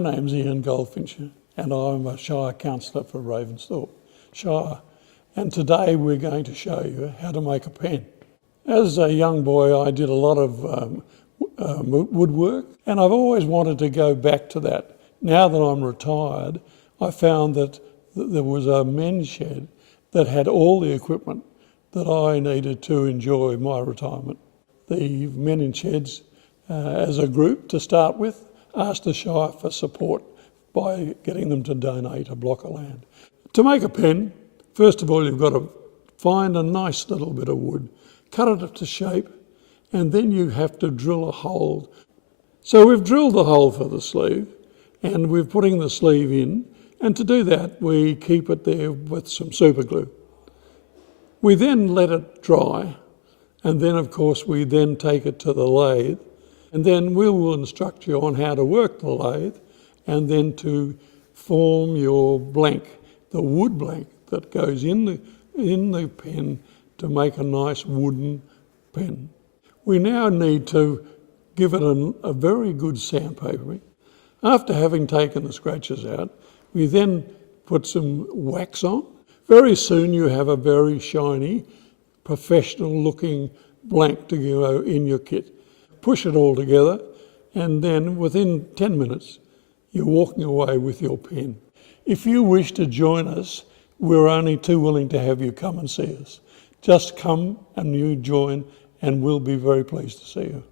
My name's Ian Goldfinch and I'm a Shire Councillor for Ravensthorpe Shire, and today we're going to show you how to make a pen. As a young boy I did a lot of woodwork, and I've always wanted to go back to that. Now that I'm retired, I found that there was a men's shed that had all the equipment that I needed to enjoy my retirement. The men in sheds, as a group to start with, asked the Shire for support by getting them to donate a block of land. To make a pen, first of all you've got to find a nice little bit of wood, cut it to shape, and then you have to drill a hole. So we've drilled the hole for the sleeve and we're putting the sleeve in, and to do that we keep it there with some super glue. We then let it dry, and then of course we then take it to the lathe, and then we will instruct you on how to work the lathe and then to form your blank, the wood blank that goes in the pen to make a nice wooden pen. We now need to give it a very good sandpapering. After having taken the scratches out, we then put some wax on. Very soon you have a very shiny, professional looking blank to go in your kit. Push it all together, and then within 10 minutes you're walking away with your pen. If you wish to join us, we're only too willing to have you come and see us. Just come and you join, and we'll be very pleased to see you.